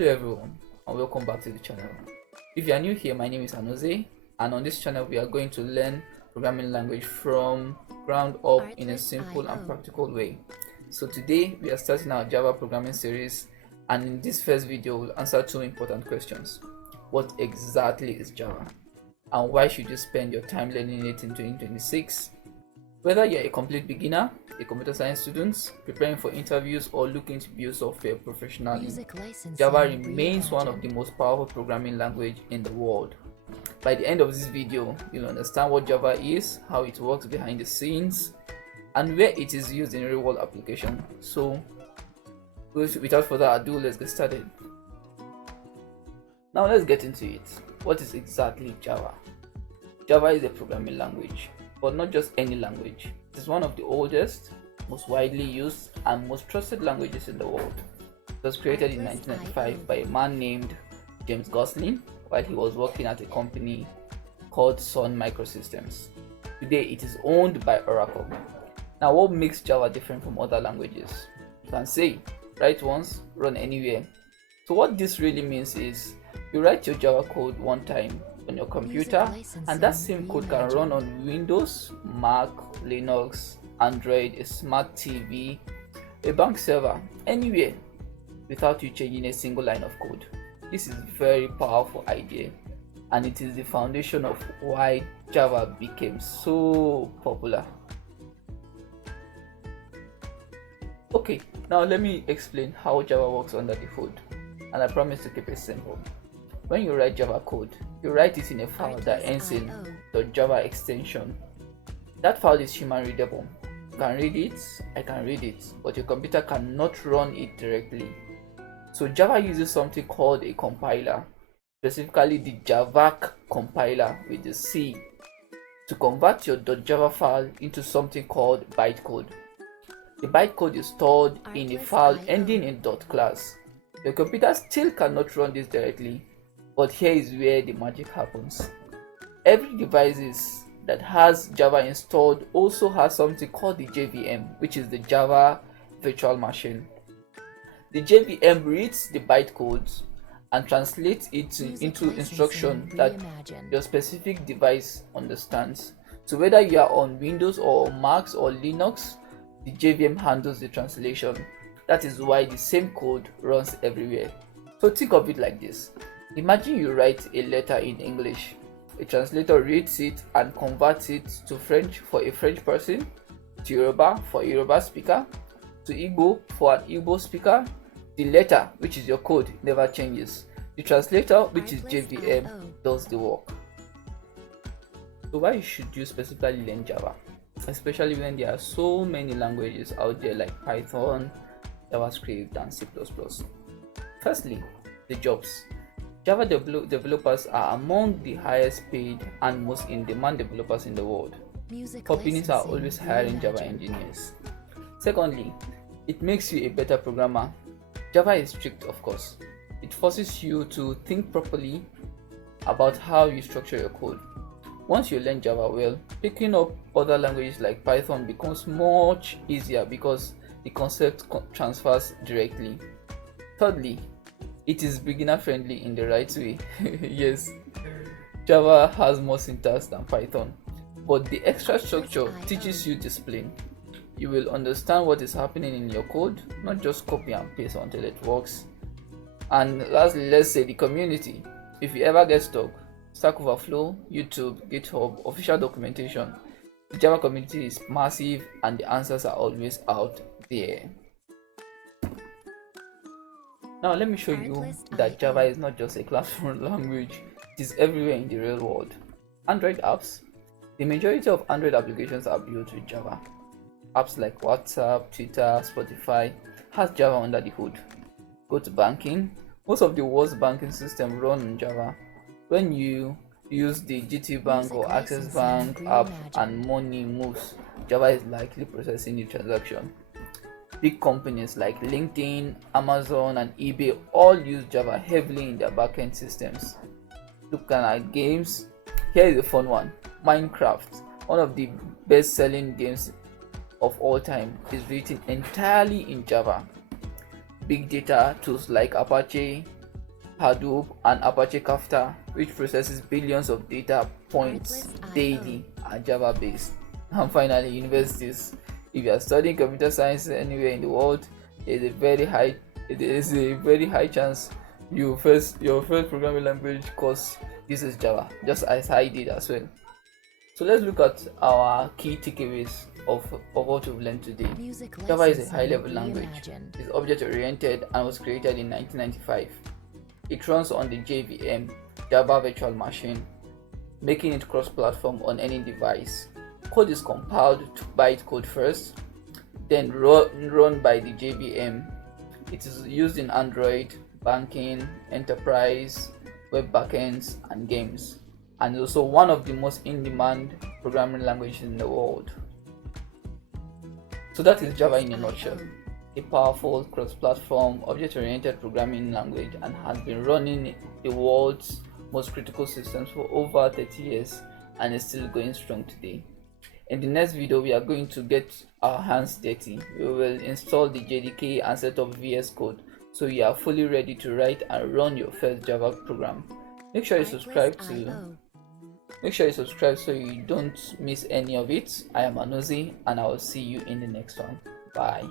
Hello everyone and welcome back to the channel. If you are new here, my name is Anoze, and on this channel we are going to learn programming language from ground up in a simple and practical way. So today we are starting our Java programming series, and in this first video we'll answer two important questions. What exactly is Java, and why should you spend your time learning it in 2026? Whether you're a complete beginner, a computer science student, preparing for interviews, or looking to build software professionally, Java remains one of the most powerful programming languages in the world. By the end of this video, you'll understand what Java is, how it works behind the scenes, and where it is used in real-world application. So, without further ado, let's get started. Now let's get into it. What is exactly Java? Java is a programming language, but not just any language. It is one of the oldest, most widely used, and most trusted languages in the world. It was created in 1995 by a man named James Gosling while he was working at a company called Sun Microsystems. Today it is owned by Oracle. Now, what makes Java different from other languages? You can say, write once, run anywhere. So what this really means is, you write your Java code one time on your computer, and that same code can run on Windows, Mac, Linux, Android, a smart TV, a bank server, anywhere, without you changing a single line of code. This is a very powerful idea, and it is the foundation of why Java became so popular. Okay, now let me explain how Java works under the hood, and I promise to keep it simple. When you write Java code, you write it in a file that ends in .java extension. That file is human readable. You can read it, I can read it, but your computer cannot run it directly. So Java uses something called a compiler, specifically the Javac compiler with the C, to convert your .java file into something called bytecode. The bytecode is stored in a file ending in .class. Your computer still cannot run this directly, but here is where the magic happens. Every device that has Java installed also has something called the JVM, which is the Java Virtual Machine. The JVM reads the bytecodes and translates it into instruction that your specific device understands. So whether you are on Windows or Mac or Linux, the JVM handles the translation. That is why the same code runs everywhere. So think of it like this. Imagine you write a letter in English. A translator reads it and converts it to French for a French person, to Yoruba for a Yoruba speaker, to Igbo for an Igbo speaker. The letter, which is your code, never changes. The translator, which is JVM, does the work. So why should you specifically learn Java? Especially when there are so many languages out there like Python, JavaScript, and C++. Firstly, the jobs. Java developers are among the highest paid and most in-demand developers in the world. Companies are always hiring Java engineers. Secondly, it makes you a better programmer. Java is strict, of course. It forces you to think properly about how you structure your code. Once you learn Java well, picking up other languages like Python becomes much easier because the concept transfers directly. Thirdly, it is beginner friendly in the right way. Yes, Java has more syntax than Python, but the extra structure teaches you discipline. You will understand what is happening in your code, not just copy and paste until it works. And lastly, let's say the community. If you ever get stuck, Stack Overflow, YouTube, GitHub, official documentation. The Java community is massive and the answers are always out there. Now let me show you that Java is not just a classroom language, it is everywhere in the real world. Android apps. The majority of Android applications are built with Java. Apps like WhatsApp, Twitter, Spotify has Java under the hood. Go to banking. Most of the world's banking systems run on Java. When you use the GT Bank or Access Bank app and money moves, Java is likely processing the transaction. Big companies like LinkedIn, Amazon, and eBay all use Java heavily in their backend systems. Looking at games, here is a fun one. Minecraft, one of the best-selling games of all time, is written entirely in Java. Big data tools like Apache, Hadoop, and Apache Kafka, which processes billions of data points daily, are Java based. And finally, universities. If you are studying computer science anywhere in the world, there is a very high chance your first programming language course uses Java, just as I did as well. So let's look at our key takeaways of what we've learned today. Java is a high-level language. It's object-oriented and was created in 1995. It runs on the JVM, Java Virtual Machine, making it cross-platform on any device. Code is compiled to bytecode first, then run by the JVM. It is used in Android, banking, enterprise, web backends, and games, and is also one of the most in-demand programming languages in the world. So that is Java in a nutshell. A powerful cross-platform object-oriented programming language, and has been running the world's most critical systems for over 30 years and is still going strong today. In the next video, we are going to get our hands dirty. We will install the JDK and set up VS Code so you are fully ready to write and run your first Java program. Make sure you subscribe so you don't miss any of it. I am Anoze, and I will see you in the next one. Bye.